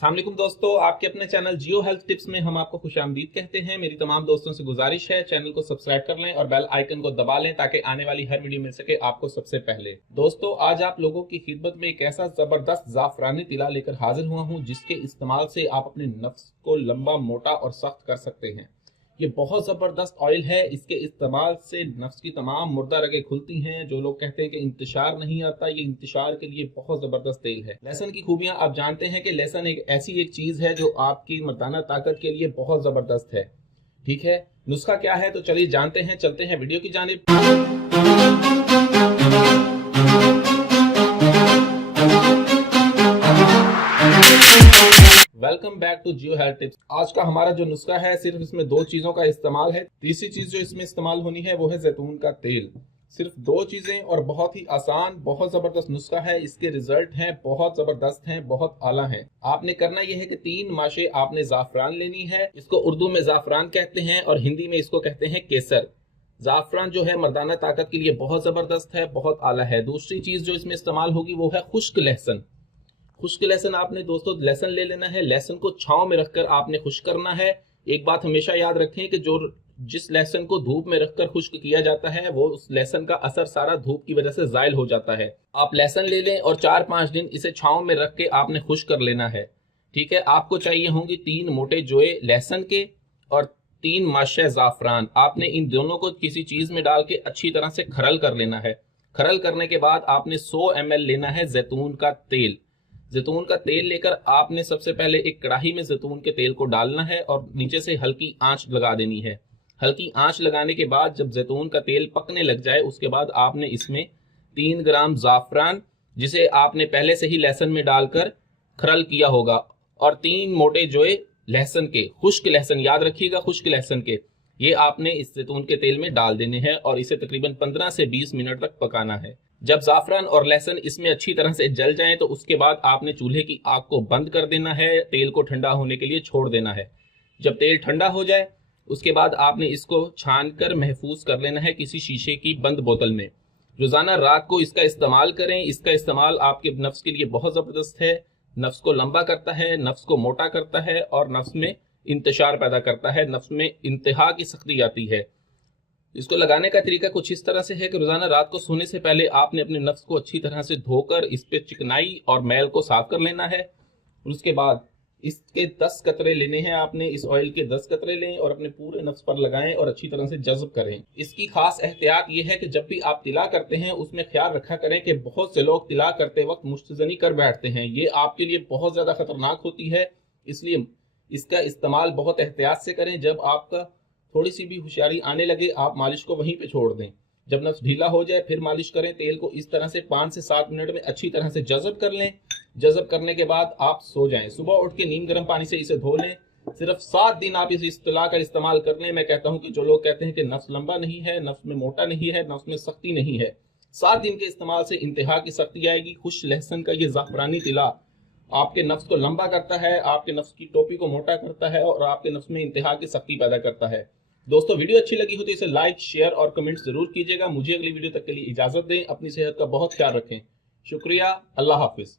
अस्सलाम वालेकुम दोस्तों, आपके अपने चैनल जियो हेल्थ टिप्स में हम आपको खुशामदीद कहते हैं। मेरी तमाम दोस्तों से गुजारिश है चैनल को सब्सक्राइब कर लें और बेल आइकन को दबा लें ताकि आने वाली हर वीडियो मिल सके आपको सबसे पहले। दोस्तों, आज आप लोगों की खिदमत में एक ऐसा जबरदस्त जाफरानी तिला लेकर हाजिर हुआ हूँ जिसके इस्तेमाल से आप अपने नफ्स को लंबा, मोटा और सख्त कर सकते हैं। ये बहुत जबरदस्त ऑयल है। इसके इस्तेमाल से नफ्स की तमाम मुर्दा रगें खुलती हैं। जो लोग कहते हैं कि इंतशार नहीं आता, ये इंतशार के लिए बहुत जबरदस्त तेल है। लहसुन की खूबियां आप जानते हैं कि लहसुन एक ऐसी चीज है जो आपकी मर्दाना ताकत के लिए बहुत जबरदस्त है। ठीक है, नुस्खा क्या है तो चलिए जानते हैं, चलते हैं वीडियो की जानिब। Welcome back to Jio health tips. आज का हमारा जो नुस्खा है, सिर्फ इसमें दो चीजों का इस्तेमाल है। तीसरी चीज जो इसमें इस्तेमाल होनी है वो है जैतून का तेल। सिर्फ दो चीजें और बहुत ही आसान, बहुत जबरदस्त नुस्खा है। इसके रिजल्ट हैं बहुत जबरदस्त हैं, बहुत आला हैं। आपने करना यह है कि 3 माशे आपने जाफरान लेनी है। इसको उर्दू में जाफरान कहते हैं और हिंदी में इसको कहते हैं केसर। जाफरान जो है मर्दाना ताकत के लिए बहुत जबरदस्त है, बहुत आला है। दूसरी चीज जो इसमें इस्तेमाल होगी वो है खुश्क लहसुन। खुश्क लहसुन आपने दोस्तों लहसुन ले लेना है। लहसुन को छांव में रखकर आपने खुश्क करना है। एक बात हमेशा याद रखें कि जिस लहसुन को धूप में रखकर खुश्क किया जाता है वो उस लहसुन का असर सारा धूप की वजह से जायल हो जाता है। आप लहसुन ले लें और 4-5 दिन इसे छांव में रख के आपने खुश्क कर लेना है। ठीक है, आपको चाहिए होंगी 3 मोटे जोए लहसुन के और 3 माशे जाफरान। आपने इन दोनों को किसी चीज में डाल के अच्छी तरह से खरल कर लेना है। खरल करने के बाद आपने 100 ml लेना है जैतून का तेल। जैतून का तेल लेकर आपने सबसे पहले एक कढ़ाई में जैतून के तेल को डालना है और नीचे से हल्की आंच लगा देनी है। हल्की आंच लगाने के बाद जब जैतून का तेल पकने लग जाए उसके बाद आपने इसमें 3 ग्राम जाफरान, जिसे आपने पहले से ही लहसुन में डालकर खरल किया होगा, और 3 मोटे जोए लहसुन के, खुश्क लहसुन, याद रखिएगा खुश्क लहसुन के, ये आपने इस जैतून के तेल में डाल देने हैं और इसे तकरीबन 15 से 20 मिनट तक पकाना है। जब जाफरान और लहसुन इसमें अच्छी तरह से जल जाएं तो उसके बाद आपने चूल्हे की आग को बंद कर देना है। तेल को ठंडा होने के लिए छोड़ देना है। जब तेल ठंडा हो जाए उसके बाद आपने इसको छान कर महफूज कर लेना है किसी शीशे की बंद बोतल में। रोजाना रात को इसका इस्तेमाल करें। इसका इस्तेमाल आपके नफ्स के लिए बहुत जबरदस्त है। नफ्स को लंबा करता है, नफ्स को मोटा करता है और नफ्स में इंतशार पैदा करता है। नफ्स में इंतहा की सख्ती आती है। इसको लगाने का तरीका कुछ इस तरह से है कि रोजाना रात को सोने से पहले आपने अपने नफ्स को अच्छी तरह से धोकर इस पे चिकनाई और मैल को साफ कर लेना है। उसके बाद इसके 10 कतरे लेने हैं आपने। इस ऑयल के 10 कतरे लें और अपने पूरे नफ्स पर लगाएं और अच्छी तरह से जज्ब करें। इसकी खास एहतियात यह है कि जब भी आप तिला करते हैं उसमें ख्याल रखा करें कि बहुत से लोग तिला करते वक्त मुस्तज़नी कर बैठते हैं। ये आपके लिए बहुत ज्यादा खतरनाक होती है, इसलिए इसका इस्तेमाल बहुत एहतियात से करें। जब आपका थोड़ी सी भी होशियारी आने लगे आप मालिश को वहीं पे छोड़ दें। जब नफ्स ढीला हो जाए फिर मालिश करें। तेल को इस तरह से 5 से 7 मिनट में अच्छी तरह से जज़ब कर लें। जज़ब करने के बाद आप सो जाएं। सुबह उठ के नीम गर्म पानी से इसे धो लें। सिर्फ 7 दिन आप इस इस्तिला का इस्तेमाल कर लें। मैं कहता हूं कि जो लोग कहते हैं कि नफ्स लंबा नहीं है, नफ्स में मोटा नहीं है, नफ्स में सख्ती नहीं है, 7 दिन के इस्तेमाल से इंतहा की सख्ती आएगी। खुश लहसुन का ये जाफरानी तिला आपके नफ्स को लंबा करता है, आपके नफ्स की टोपी को मोटा करता है और आपके नफ्स में इंतहा की सख्ती पैदा करता है। दोस्तों, वीडियो अच्छी लगी हो तो इसे लाइक, शेयर और कमेंट जरूर कीजिएगा। मुझे अगली वीडियो तक के लिए इजाजत दें। अपनी सेहत का बहुत ख्याल रखें। शुक्रिया। अल्लाह हाफिज।